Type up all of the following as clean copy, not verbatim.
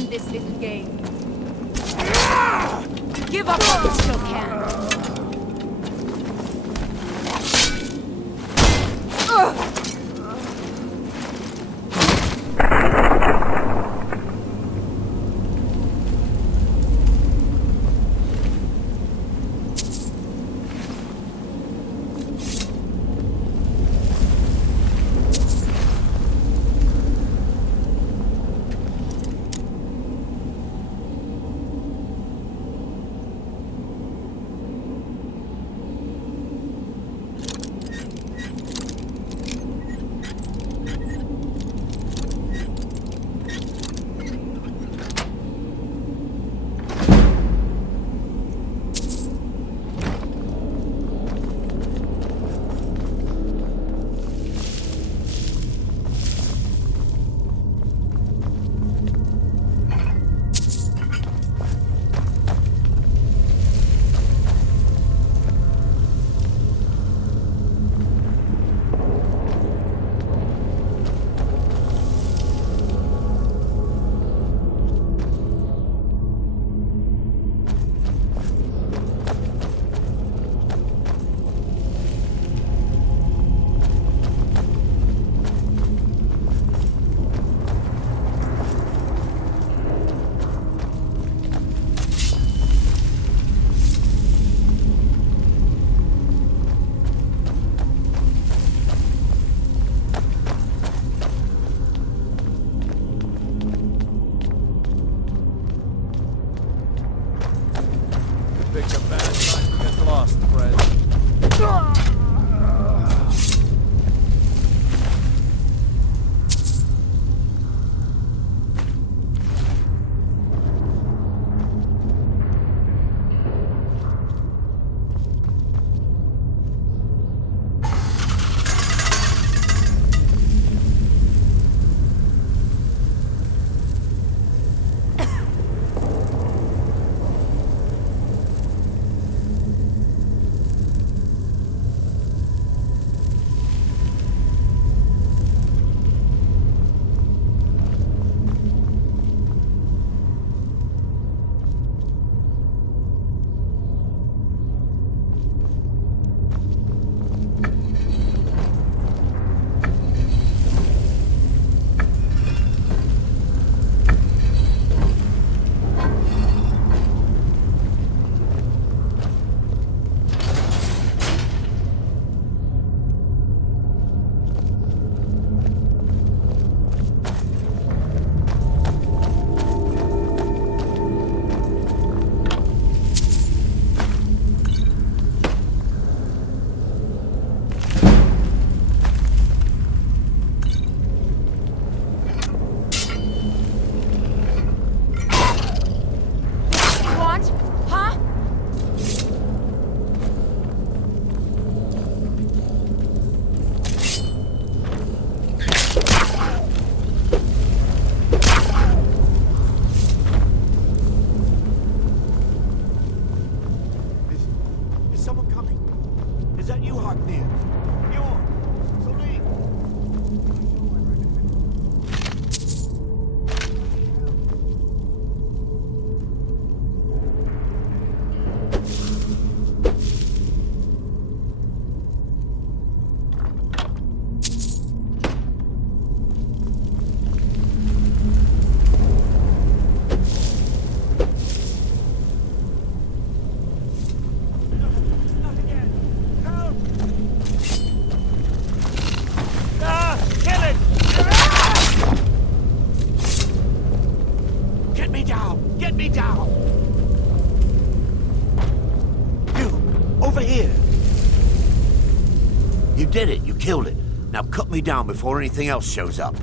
end this little game. Give up while you still can. Picked a bad time to get lost, Fred. Get me down! You, over here! You did it, you killed it. Now cut me down before anything else shows up.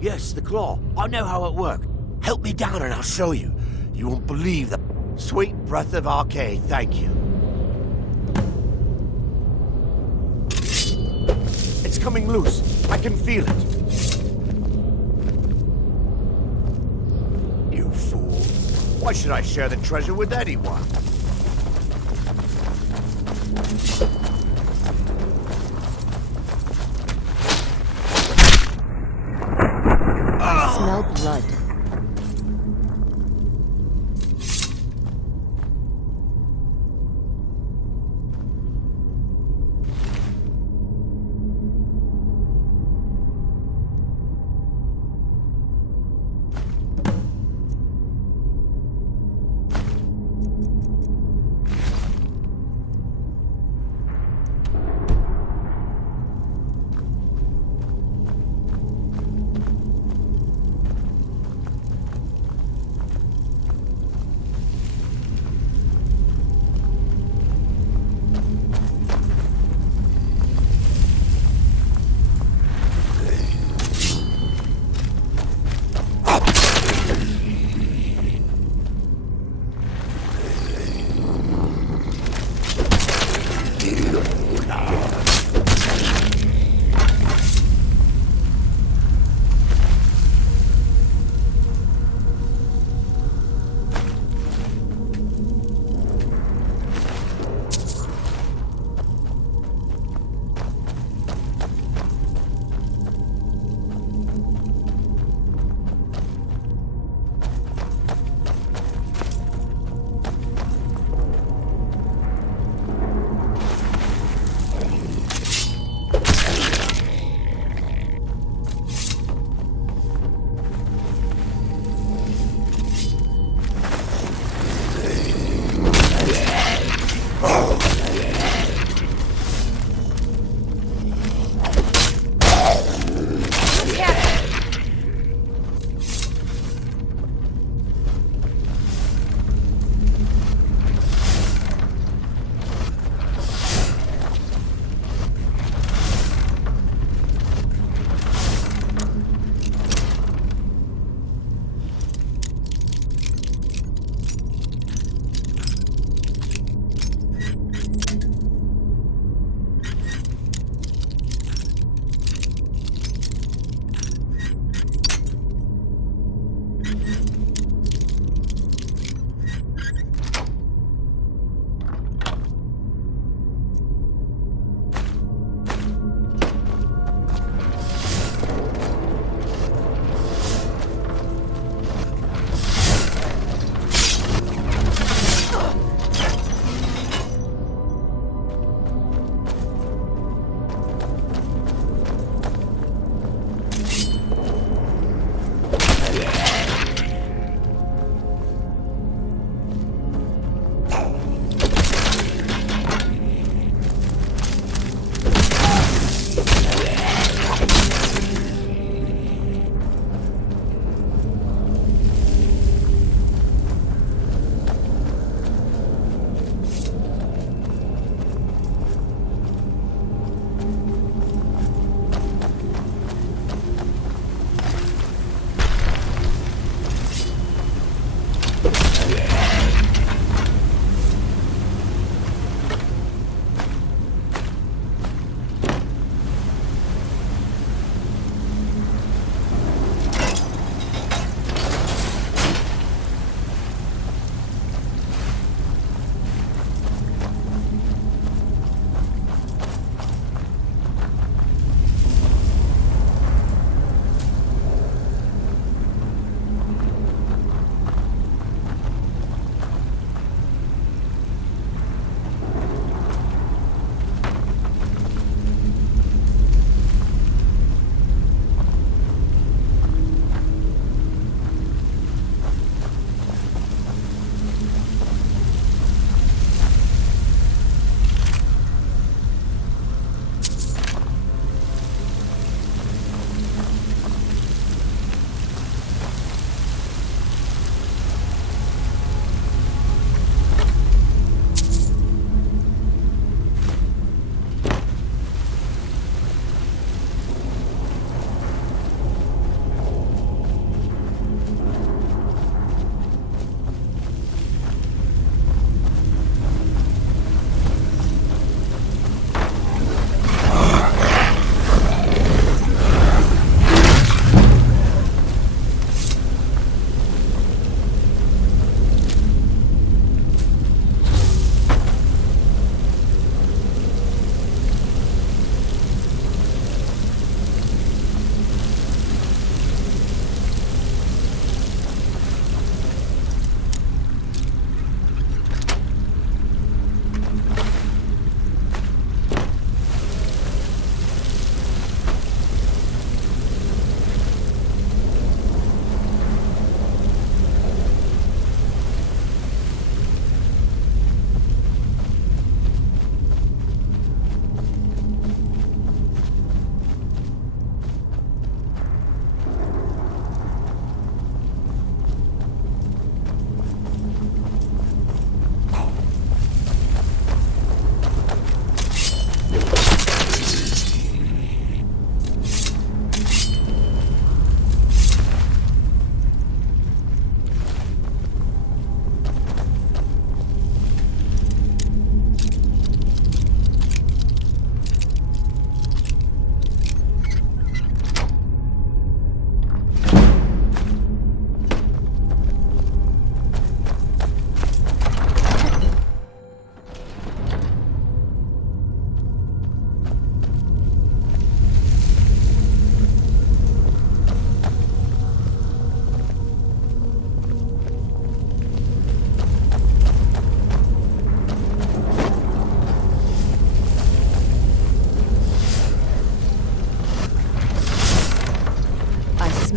Yes, the claw. I know how it works. Help me down and I'll show you. You won't believe the sweet breath of Arcade, thank you. It's coming loose. I can feel it. You fool. Why should I share the treasure with anyone? I smell blood.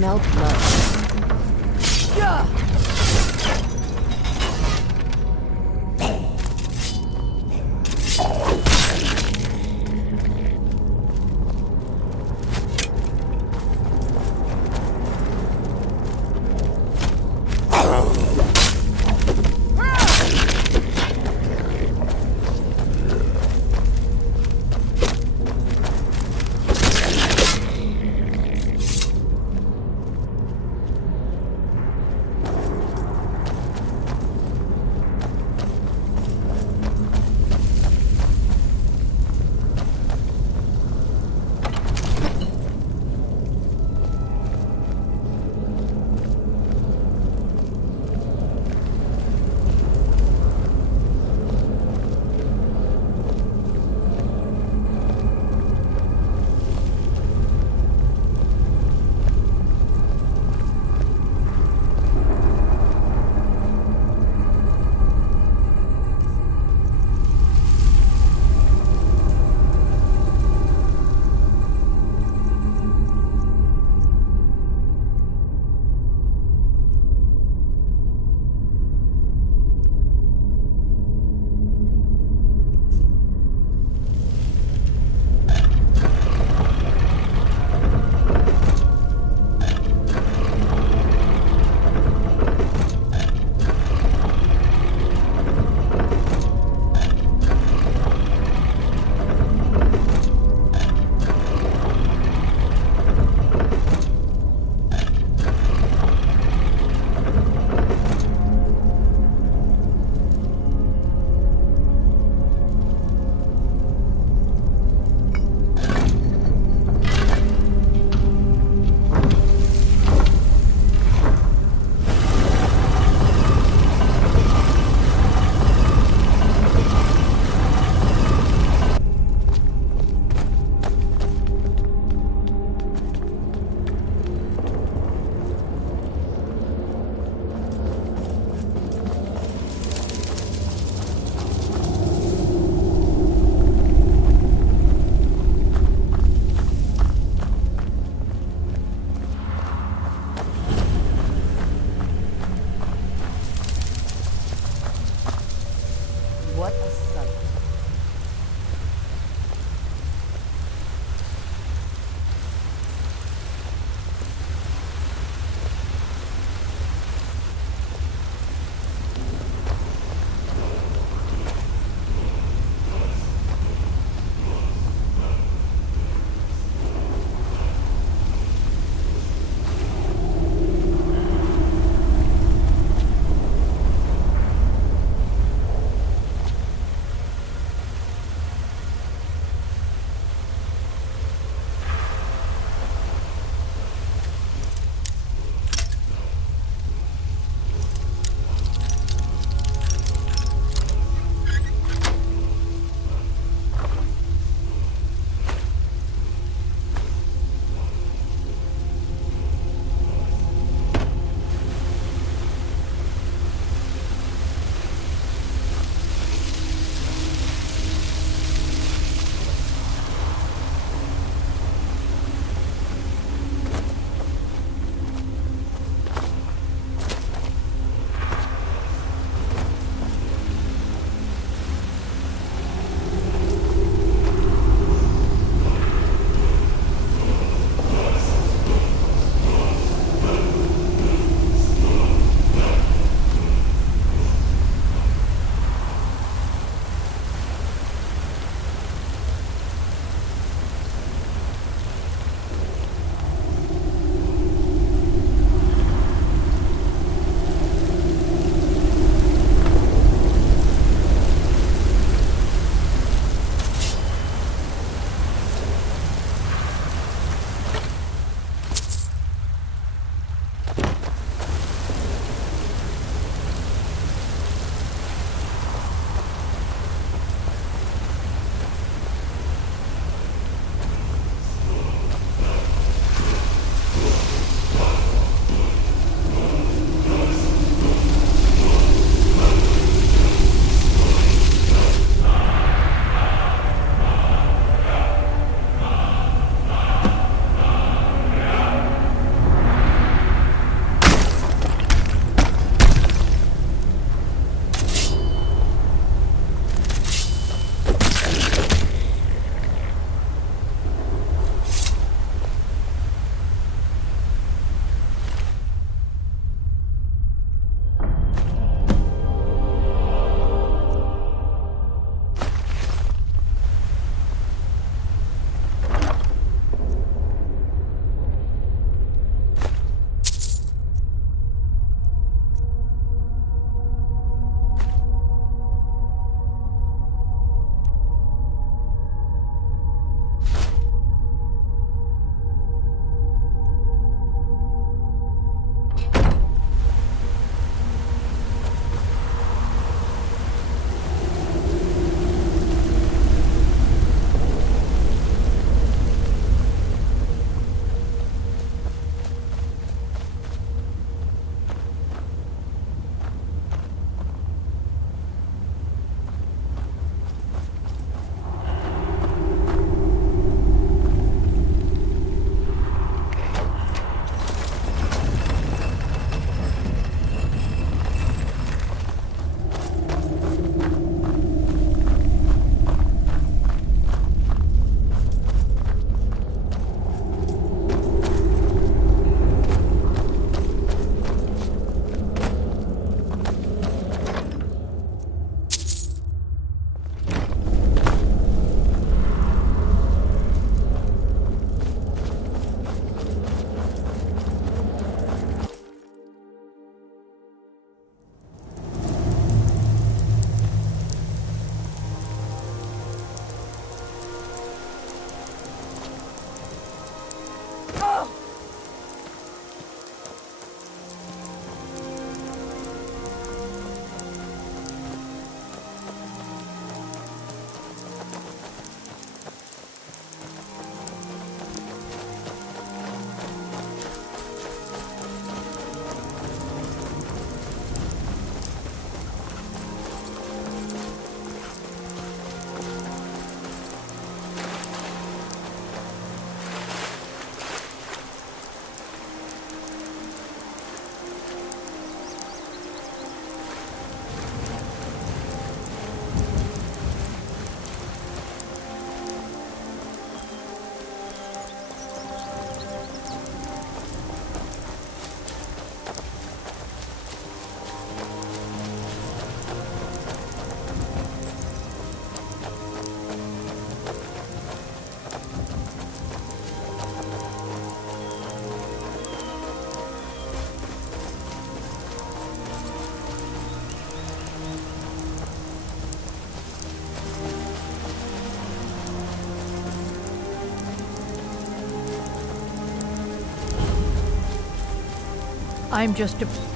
smell blood. Yeah.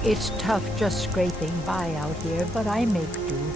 It's tough just scraping by out here, but I make do.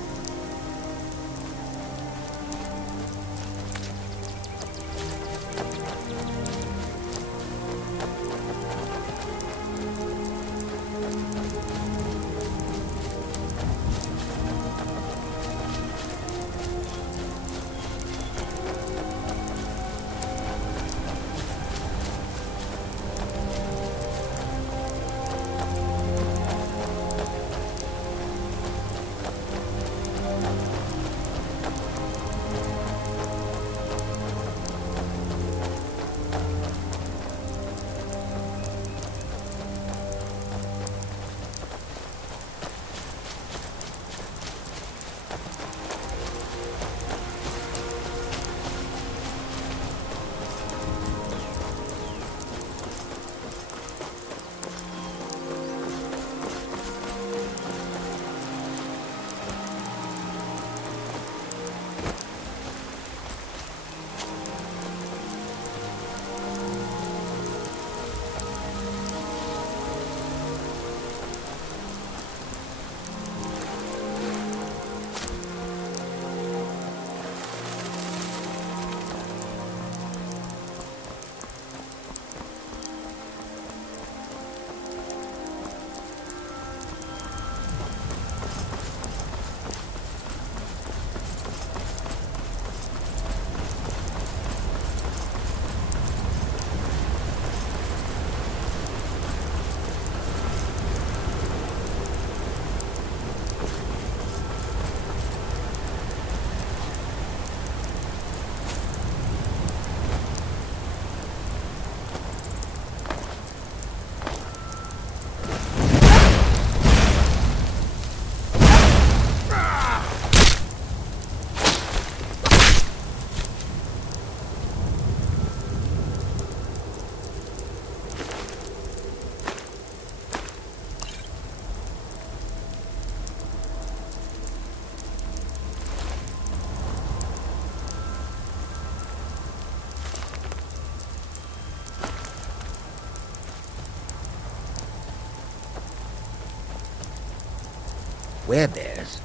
Where bears?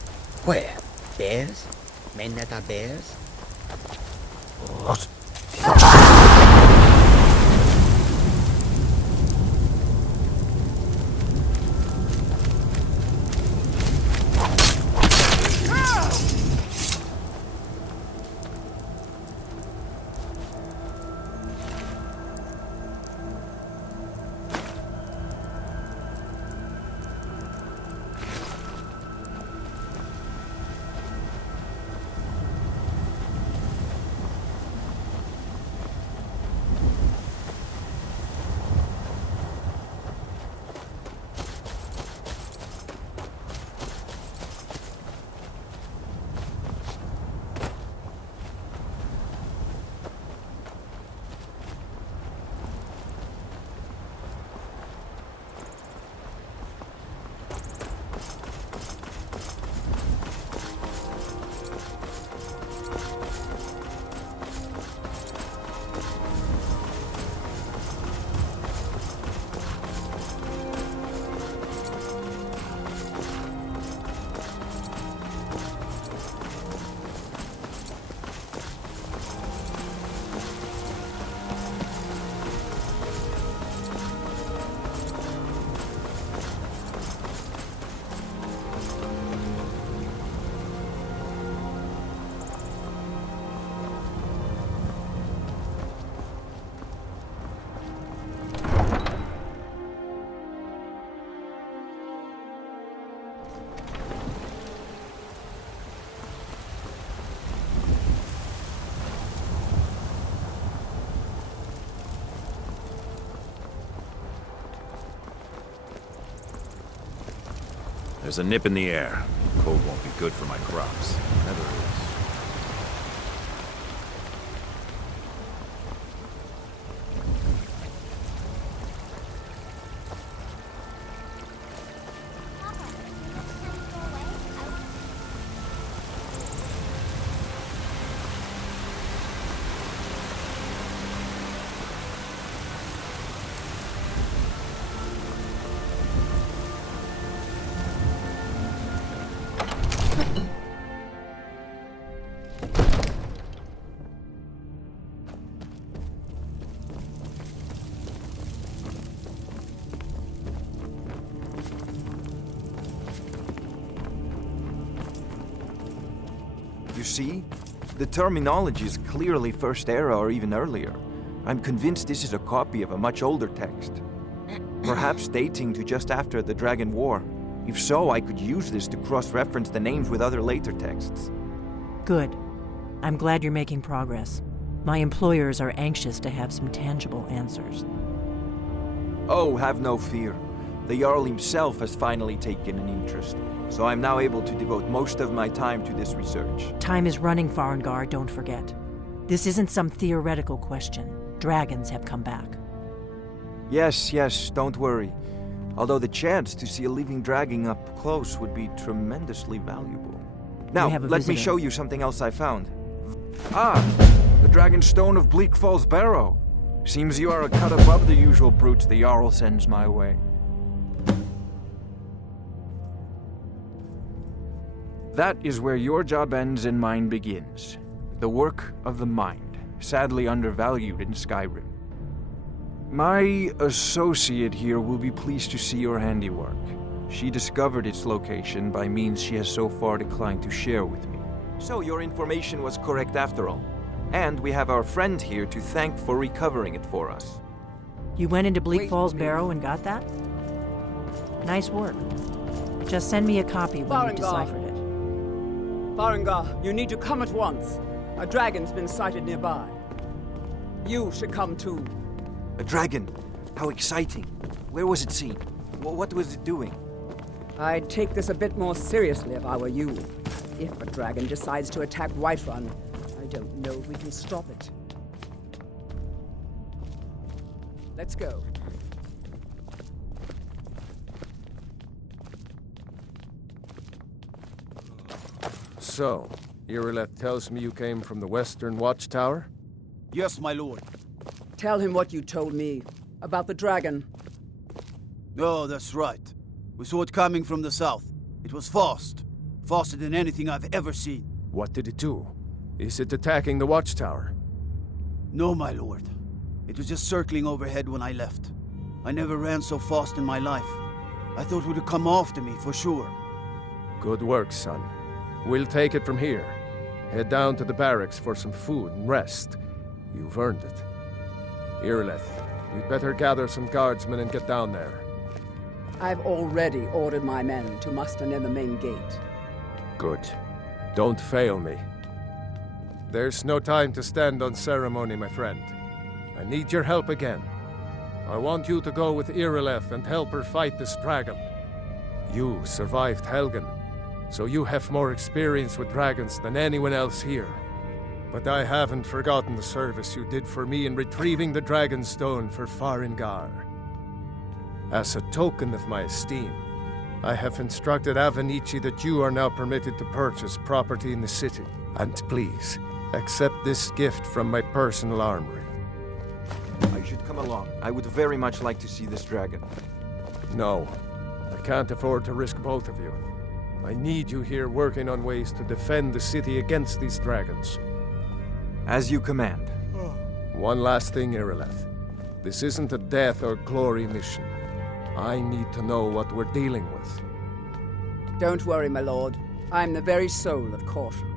Where? Bears? Men that are bears? What? There's a nip in the air. Cold won't be good for my crops. Never is. see? The terminology is clearly First Era or even earlier. I'm convinced this is a copy of a much older text. Perhaps dating to just after the Dragon War. If so, I could use this to cross-reference the names with other later texts. Good. I'm glad you're making progress. My employers are anxious to have some tangible answers. Oh, have no fear. The Jarl himself has finally taken an interest, so I'm now able to devote most of my time to this research. Time is running, Farengar, don't forget. This isn't some theoretical question. Dragons have come back. Yes, don't worry. Although the chance to see a living dragon up close would be tremendously valuable. Now, let me show you something else I found. Ah, the Dragon Stone of Bleak Falls Barrow. Seems you are a cut above the usual brutes the Jarl sends my way. That is where your job ends and mine begins. The work of the mind, sadly undervalued in Skyrim. My associate here will be pleased to see your handiwork. She discovered its location by means she has so far declined to share with me. So your information was correct after all. And we have our friend here to thank for recovering it for us. You went into Bleak Falls Barrow and got that? Nice work. Just send me a copy when you deciphered it. Farengar, you need to come at once. A dragon's been sighted nearby. You should come too. A dragon? How exciting. Where was it seen? What was it doing? I'd take this a bit more seriously if I were you. If a dragon decides to attack Whiterun, I don't know if we can stop it. Let's go. So, Irileth tells me you came from the Western Watchtower? Yes, my lord. Tell him what you told me about the dragon. Oh, that's right. We saw it coming from the south. It was fast. Faster than anything I've ever seen. What did it do? Is it attacking the Watchtower? No, my lord. It was just circling overhead when I left. I never ran so fast in my life. I thought it would come after me, for sure. Good work, son. We'll take it from here. Head down to the barracks for some food and rest. You've earned it. Irileth, you'd better gather some guardsmen and get down there. I've already ordered my men to muster near the main gate. Good. Don't fail me. There's no time to stand on ceremony, my friend. I need your help again. I want you to go with Irileth and help her fight this dragon. You survived Helgen, so you have more experience with dragons than anyone else here. But I haven't forgotten the service you did for me in retrieving the Dragon Stone for Farengar. As a token of my esteem, I have instructed Avenici that you are now permitted to purchase property in the city. And please, accept this gift from my personal armory. I should come along. I would very much like to see this dragon. No, I can't afford to risk both of you. I need you here working on ways to defend the city against these dragons. As you command. One last thing, Irileth. This isn't a death or glory mission. I need to know what we're dealing with. Don't worry, my lord. I'm the very soul of caution.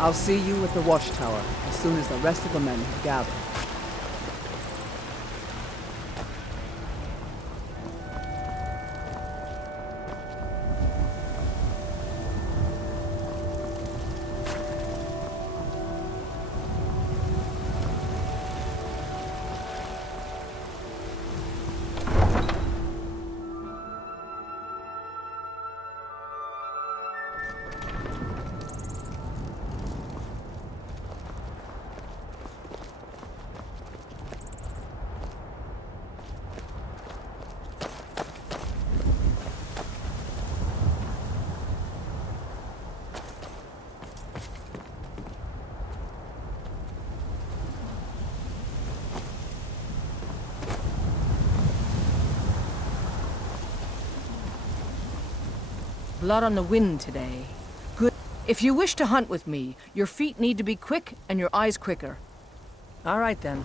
I'll see you at the watchtower as soon as the rest of the men have gathered. Blood on the wind today. Good. If you wish to hunt with me, your feet need to be quick and your eyes quicker. All right, then.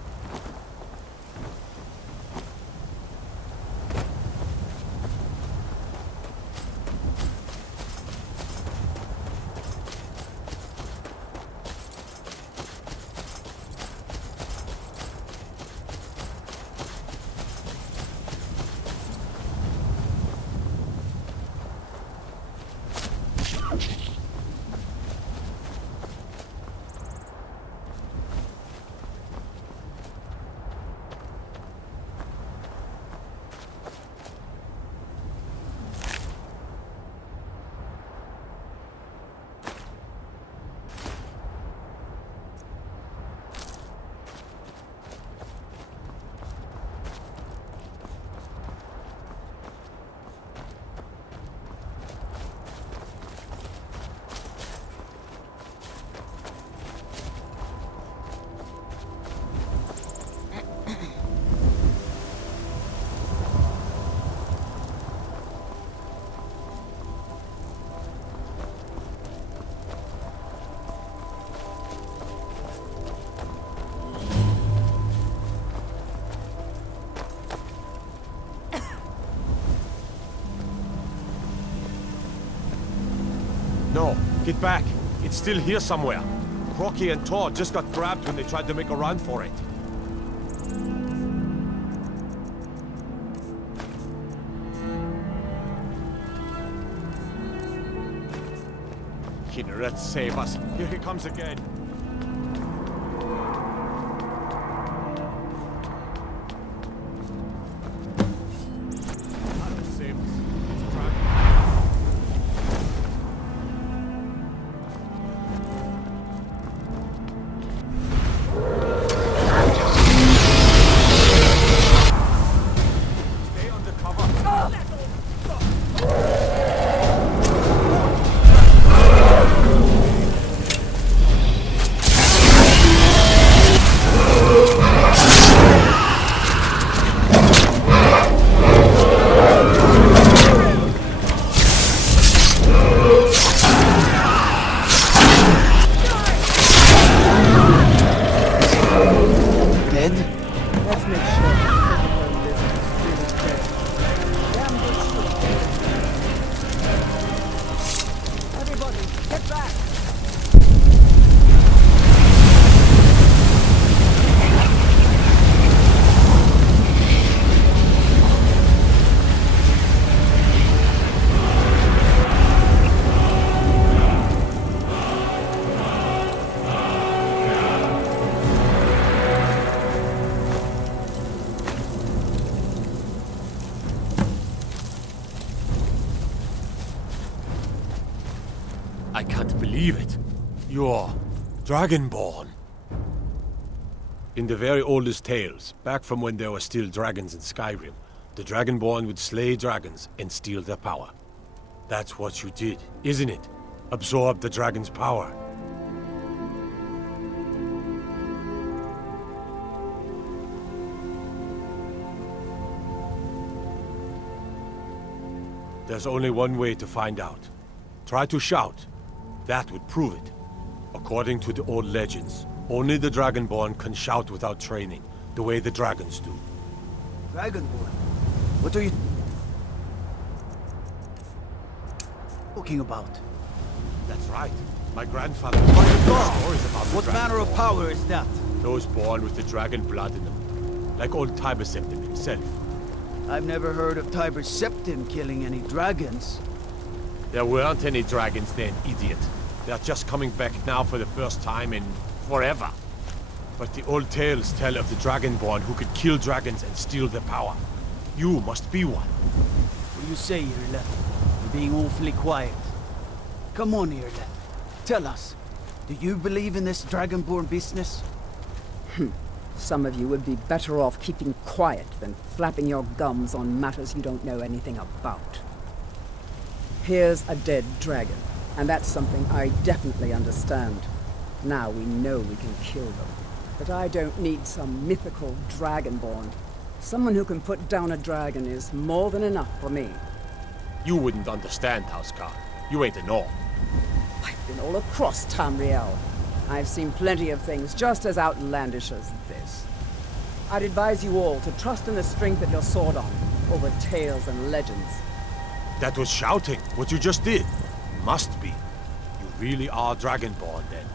No, get back. It's still here somewhere. Rocky and Todd just got grabbed when they tried to make a run for it. Kinneret, save us. Here he comes again. I can't believe it. You're Dragonborn. In the very oldest tales, back from when there were still dragons in Skyrim, the Dragonborn would slay dragons and steal their power. That's what you did, isn't it? Absorb the dragon's power. There's only one way to find out. Try to shout. That would prove it. According to the old legends, only the Dragonborn can shout without training, the way the dragons do. Dragonborn? What are you talking about? That's right. My grandfather told me God! stories about the What manner of Dragonborn. power is that? Those born with the dragon blood in them. Like old Tiber Septim himself. I've never heard of Tiber Septim killing any dragons. There weren't any dragons then, idiot. They're just coming back now for the first time in forever. But the old tales tell of the Dragonborn who could kill dragons and steal their power. You must be one. What do you say, Irleth? You're being awfully quiet. Come on, Irleth. Tell us. Do you believe in this Dragonborn business? Some of you would be better off keeping quiet than flapping your gums on matters you don't know anything about. Here's a dead dragon, and that's something I definitely understand. Now we know we can kill them. But I don't need some mythical dragonborn. Someone who can put down a dragon is more than enough for me. You wouldn't understand, Housecar. You ain't a Norn. I've been all across Tamriel. I've seen plenty of things just as outlandish as this. I'd advise you all to trust in the strength of your sword arm over tales and legends. That was shouting, what you just did. Must be. You really are Dragonborn, then.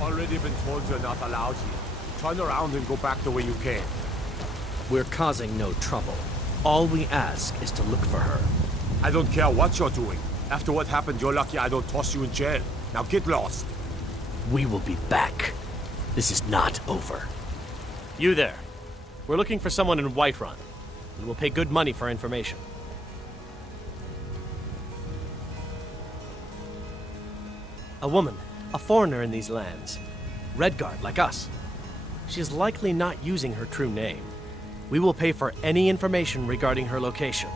Already been told you're not allowed here. Turn around and go back the way you came. We're causing no trouble. All we ask is to look for her. I don't care what you're doing. After what happened, you're lucky I don't toss you in jail. Now get lost. We will be back. This is not over. You there. We're looking for someone in Whiterun. We will pay good money for information. A woman. A foreigner in these lands. Redguard, like us. She is likely not using her true name. We will pay for any information regarding her location.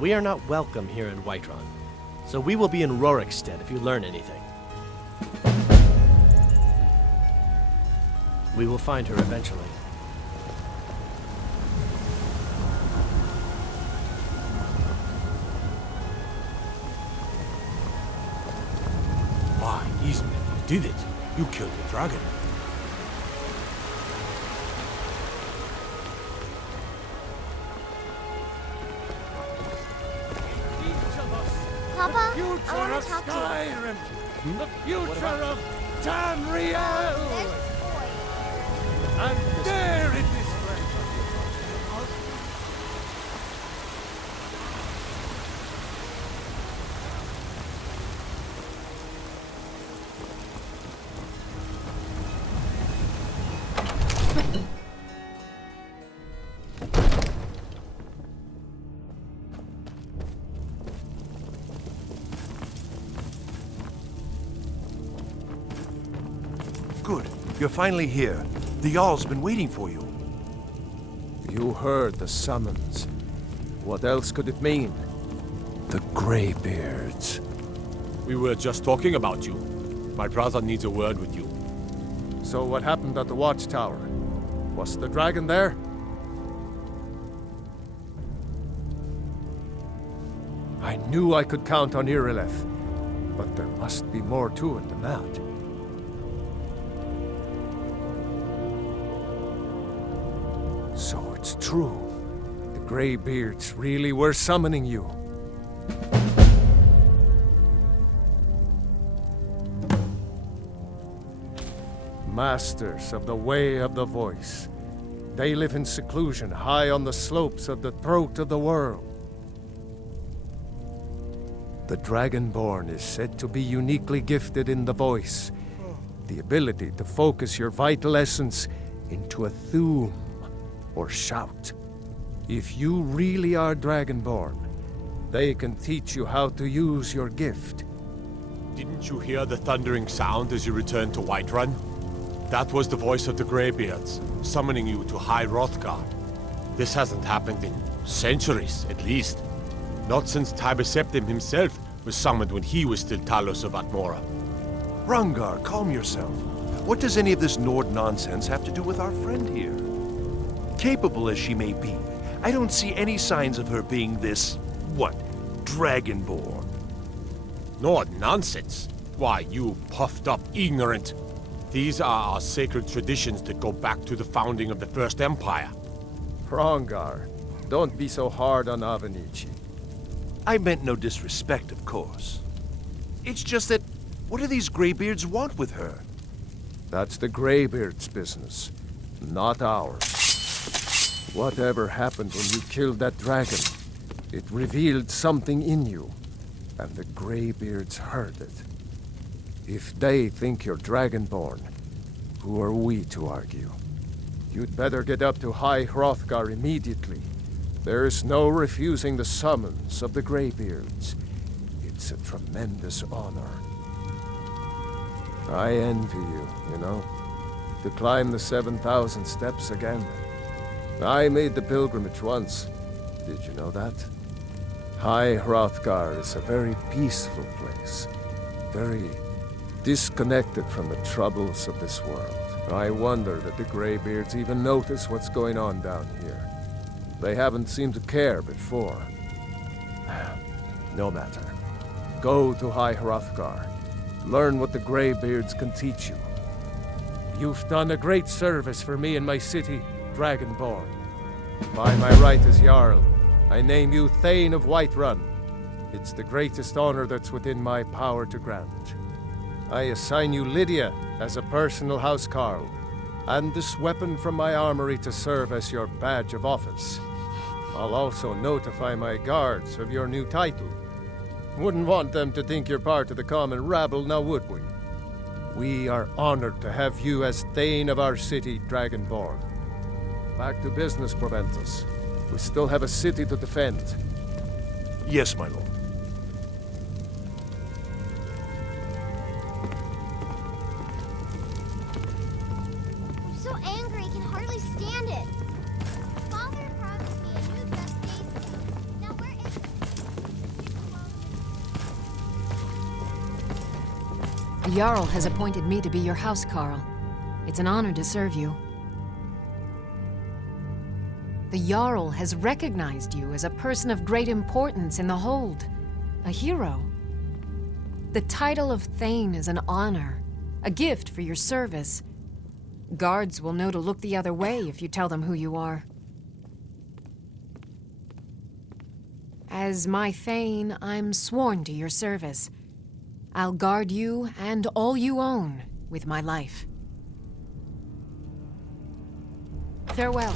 We are not welcome here in Whiterun, so we will be in Rorikstead if you learn anything. We will find her eventually. Why, Eastman, you did it. You killed the dragon. Papa, The I future want of to talk to you. Skyrim! The future of Tamriel! And there it is, friend. Good. You're finally here. The Jarl's been waiting for you. You heard the summons. What else could it mean? The Greybeards. We were just talking about you. My brother needs a word with you. So what happened at the watchtower? Was the dragon there? I knew I could count on Irileth, but there must be more to it than that. So it's true. Greybeards really were summoning you. Masters of the Way of the Voice. They live in seclusion high on the slopes of the throat of the world. The Dragonborn is said to be uniquely gifted in the voice, the ability to focus your vital essence into a thum or shout. If you really are Dragonborn, they can teach you how to use your gift. Didn't you hear the thundering sound as you returned to Whiterun? That was the voice of the Greybeards, summoning you to High Hrothgar. This hasn't happened in centuries, at least. Not since Tiber Septim himself was summoned when he was still Talos of Atmora. Rungar, calm yourself. What does any of this Nord nonsense have to do with our friend here? Capable as she may be, I don't see any signs of her being this, Dragonborn. Nord nonsense? Why, you puffed up ignorant. These are our sacred traditions that go back to the founding of the First Empire. Hrongar, don't be so hard on Avenici. I meant no disrespect, of course. It's just that, what do these Greybeards want with her? That's the Greybeards' business, not ours. Whatever happened when you killed that dragon, it revealed something in you, and the Greybeards heard it. If they think you're Dragonborn, who are we to argue? You'd better get up to High Hrothgar immediately. There's no refusing the summons of the Greybeards. It's a tremendous honor. I envy you, you know, to climb the 7,000 steps again. I made the pilgrimage once. Did you know that? High Hrothgar is a very peaceful place. Very disconnected from the troubles of this world. I wonder that the Greybeards even notice what's going on down here. They haven't seemed to care before. No matter. Go to High Hrothgar. Learn what the Greybeards can teach you. You've done a great service for me and my city, Dragonborn. By my right as Jarl, I name you Thane of Whiterun. It's the greatest honor that's within my power to grant. I assign you Lydia as a personal housecarl, and this weapon from my armory to serve as your badge of office. I'll also notify my guards of your new title. Wouldn't want them to think you're part of the common rabble, now would we? We are honored to have you as Thane of our city, Dragonborn. Back to business, Proventus. We still have a city to defend. Yes, my lord. I'm so angry, I can hardly stand it. Father promised me a new dress days ago. Now where is it? The Jarl has appointed me to be your housecarl. It's an honor to serve you. The Jarl has recognized you as a person of great importance in the Hold, a hero. The title of Thane is an honor, a gift for your service. Guards will know to look the other way if you tell them who you are. As my Thane, I'm sworn to your service. I'll guard you and all you own with my life. Farewell.